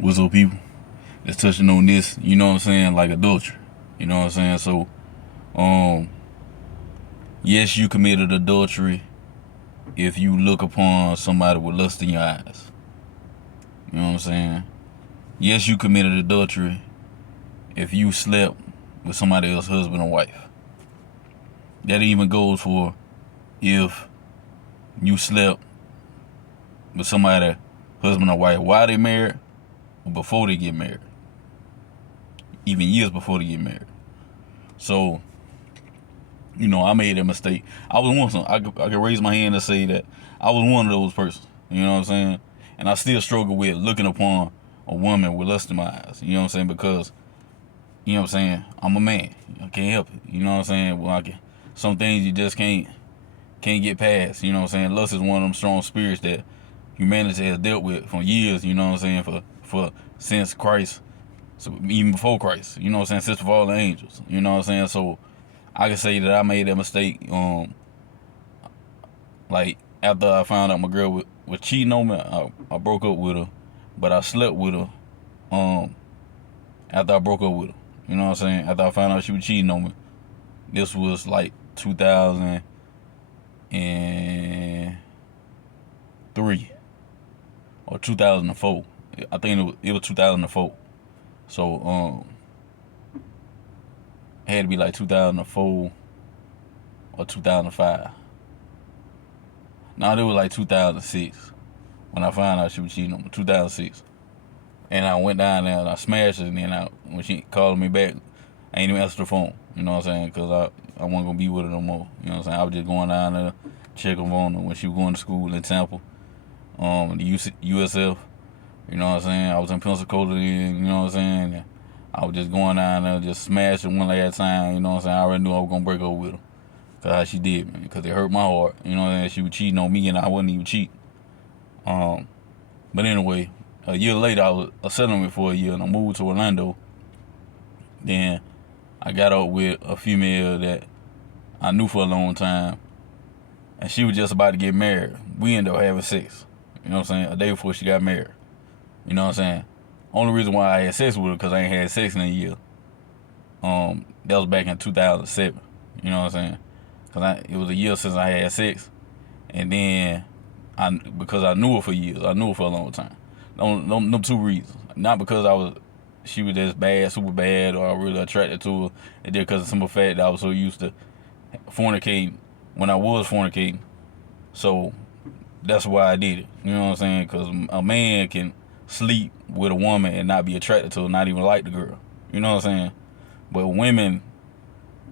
What's up, people? Just touching on this, you know what I'm saying, like adultery. You know what I'm saying? So, um, yes, you committed adultery if you look upon somebody with lust in your eyes. You know what I'm saying? Yes, you committed adultery if you slept with somebody else's husband or wife. That even goes for if you slept with somebody, husband or wife, while they married or before they get married, even years before they get married. So, I made a mistake. I was one. I could raise my hand and say that I was one of those persons. You know what I'm saying? And I still struggle with looking upon a woman with lust in my eyes. You know what I'm saying? Because what I'm saying, I'm a man. I can't help it. You know what I'm saying? Well, some things you just can't get past. You know what I'm saying? Lust is one of them strong spirits that humanity has dealt with for years. You know what I'm saying? For since Christ, so even before Christ. You know what I'm saying? Since before all the angels. You know what I'm saying? So I can say that I made that mistake. Like after I found out my girl was cheating on me, I broke up with her, but I slept with her. Um, After I broke up with her, you know what I'm saying? After I found out she was cheating on me, this was like 2003 or 2004. I think it was 2004. So it had to be like 2004 or 2005. No, it was like 2006 when I found out she was cheating on me. 2006. And I went down there and I smashed her. And then when she called me back, I ain't even answered the phone. You know what I'm saying? Because I wasn't going to be with her no more. You know what I'm saying? I was just going down there, checking on her when she was going to school in Tampa, the USF. You know what I'm saying? I was in Pensacola then, you know what I'm saying? And I was just going down there, just smashing one last time. You know what I'm saying? I already knew I was going to break up with her. Because how she did, man. Because it hurt my heart. You know what I'm saying? She was cheating on me and I wasn't even cheating. But anyway, a year later, I was a settlement for a year, and I moved to Orlando. Then I got up with a female that I knew for a long time, and she was just about to get married. We ended up having sex. You know what I'm saying? A day before she got married. You know what I'm saying? Only reason why I had sex with her because I ain't had sex in a year. That was back in 2007. You know what I'm saying? Because it was a year since I had sex, and then because I knew her for years, I knew her for a long time. No two reasons. Not because she was just bad, super bad, or I really attracted to her. It did because of some of the fact that I was so used to fornicating when I was fornicating. So that's why I did it. You know what I'm saying? Because a man can sleep with a woman and not be attracted to her, not even like the girl. You know what I'm saying? But women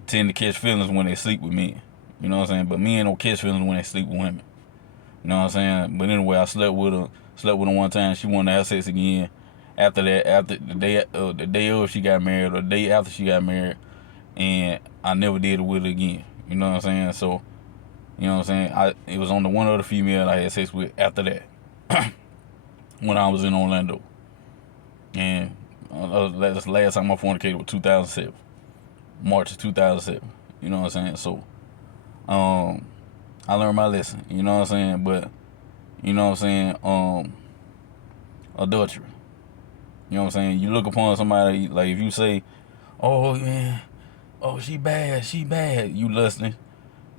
tend to catch feelings when they sleep with men. You know what I'm saying? But men don't catch feelings when they sleep with women. You know what I'm saying? But anyway, I slept with her one time. She wanted to have sex again. After that, after the day of she got married, or the day after she got married, and I never did it with her again. You know what I'm saying? So, you know what I'm saying? It was on the one other female I had sex with after that, when I was in Orlando, and that's the last time I fornicated was 2007, March of 2007. You know what I'm saying? So, um, I learned my lesson. You know what I'm saying? But you know what I'm saying? Adultery. You know what I'm saying? You look upon somebody, like if you say, "Oh man, oh she bad," you lusting.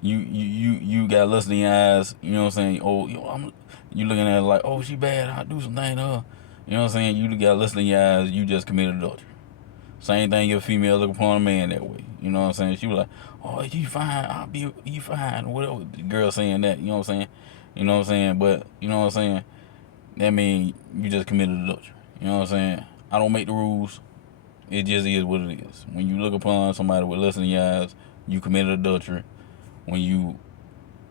You got lust in your eyes. You know what I'm saying? Oh, you looking at her like, "Oh, she bad. I'll do something to her." You know what I'm saying? You got lust in your eyes. You just committed adultery. Same thing if a female look upon a man that way. You know what I'm saying? She was like, "Oh, you fine. You fine." Whatever. The girl saying that. You know what I'm saying? You know what I'm saying? But you know what I'm saying? That mean you just committed adultery. You know what I'm saying? I don't make the rules. It just is what it is. When you look upon somebody with lust in your eyes, you committed adultery. When you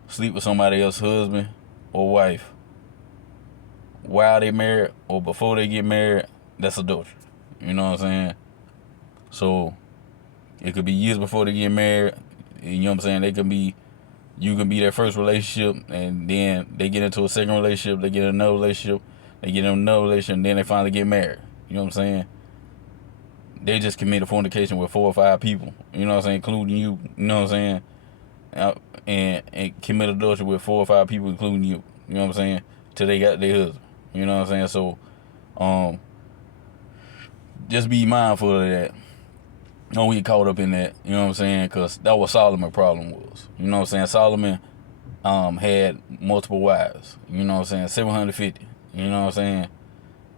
sleep with somebody else's husband or wife while they married or before they get married, that's adultery. You know what I'm saying? So it could be years before they get married. You know what I'm saying? You can be their first relationship, and then they get into a second relationship, they get in another relationship, they get in another relationship, and then they finally get married. You know what I'm saying? They just committed fornication with 4 or 5 people. You know what I'm saying? Including you. You know what I'm saying? And commit adultery with 4 or 5 people, including you. You know what I'm saying? Till they got their husband. You know what I'm saying? So, just be mindful of that. Don't get caught up in that. You know what I'm saying? Because that was Solomon's problem was. You know what I'm saying? Solomon had multiple wives. You know what I'm saying? 750. You know what I'm saying?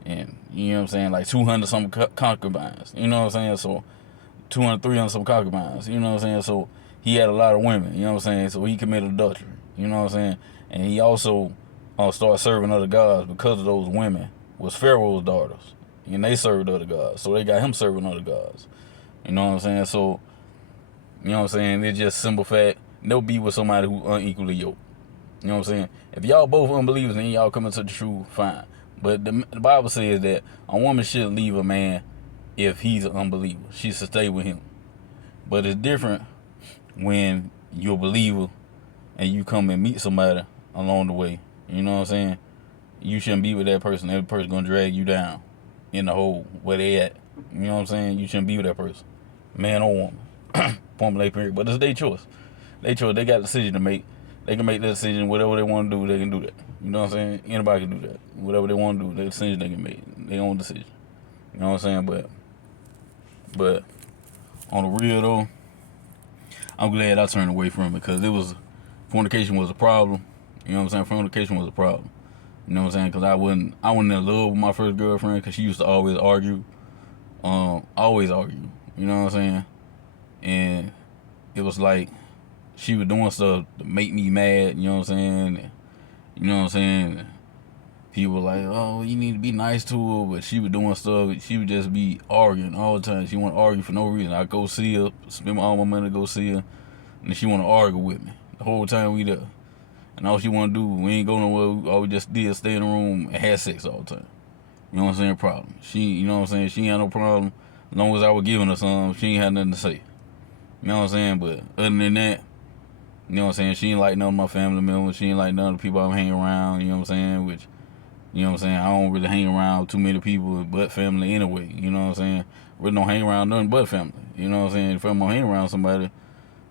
And you know what I'm saying? Like 200 some concubines. You know what I'm saying? So 200, 300 some concubines. You know what I'm saying? So he had a lot of women. You know what I'm saying? So he committed adultery. You know what I'm saying? And he also started serving other gods because of those women was Pharaoh's daughters. And they served other gods. So they got him serving other gods. You know what I'm saying? So, you know what I'm saying? It's just simple fact. No be with somebody who unequally yoked. You know what I'm saying? If y'all both unbelievers and y'all coming to the truth, fine. But the Bible says that a woman should leave a man if he's an unbeliever. She should stay with him. But it's different when you're a believer and you come and meet somebody along the way. You know what I'm saying? You shouldn't be with that person. That person gonna drag you down in the hole where they at. You know what I'm saying? You shouldn't be with that person, man or woman. Formulate period. But it's their choice. They choice. They got a decision to make. They can make that decision. Whatever they want to do, they can do that. You know what I'm saying? Anybody can do that. Whatever they want to do, their decision they can make. Their own decision. You know what I'm saying? But on the real though, I'm glad I turned away from it because fornication was a problem. You know what I'm saying? Fornication was a problem. You know what I'm saying? Because I wasn't in love with my first girlfriend because she used to always argue. Always argue. You know what I'm saying? And it was like she was doing stuff to make me mad. You know what I'm saying? You know what I'm saying? People were like, oh, you need to be nice to her. But she was doing stuff. She would just be arguing all the time. She want to argue for no reason. I go see her, spend all my money to go see her. And she want to argue with me the whole time we there. And all she want to do, we ain't go nowhere. All we just did stay in the room and had sex all the time. You know what I'm saying? Problem. You know what I'm saying? She ain't had no problem. As long as I was giving her some, she ain't had nothing to say. You know what I'm saying? But other than that, you know what I'm saying? She ain't like none of my family members. She ain't like none of the people I'm hanging around. You know what I'm saying? Which, you know what I'm saying? I don't really hang around too many people but family anyway. You know what I'm saying? Really don't hang around nothing but family. You know what I'm saying? If I'm gonna hang around somebody,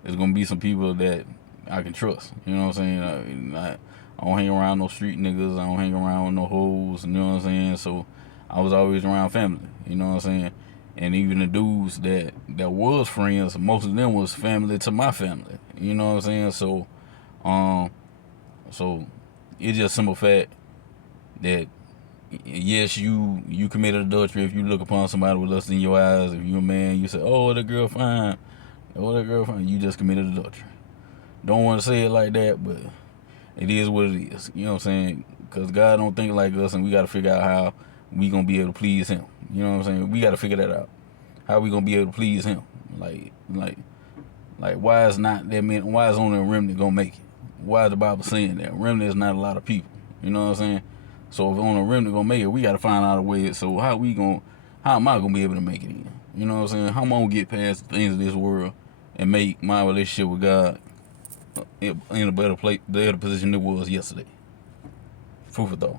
there's gonna be some people that I can trust. You know what I'm saying? I don't hang around no street niggas. I don't hang around with no hoes. You know what I'm saying? So I was always around family. You know what I'm saying? And even the dudes that was friends, most of them was family to my family. You know what I'm saying? So it's just simple fact that yes, you committed adultery if you look upon somebody with lust in your eyes. If you're a man, you say, oh, that girl fine. Oh, that girl fine. You just committed adultery. Don't want to say it like that, but it is what it is. You know what I'm saying? Because God don't think like us, and we got to figure out how we going to be able to please him. You know what I'm saying? We got to figure that out. How we going to be able to please him? Like, why is not that many, why is only a remnant going to make it? Why is the Bible saying that? Remnant is not a lot of people. You know what I'm saying? So if only a remnant going to make it, we got to find out a way. So how am I going to be able to make it in? You know what I'm saying? How am I going to get past the things of this world and make my relationship with God in a better place, better position than it was yesterday? Food for thought.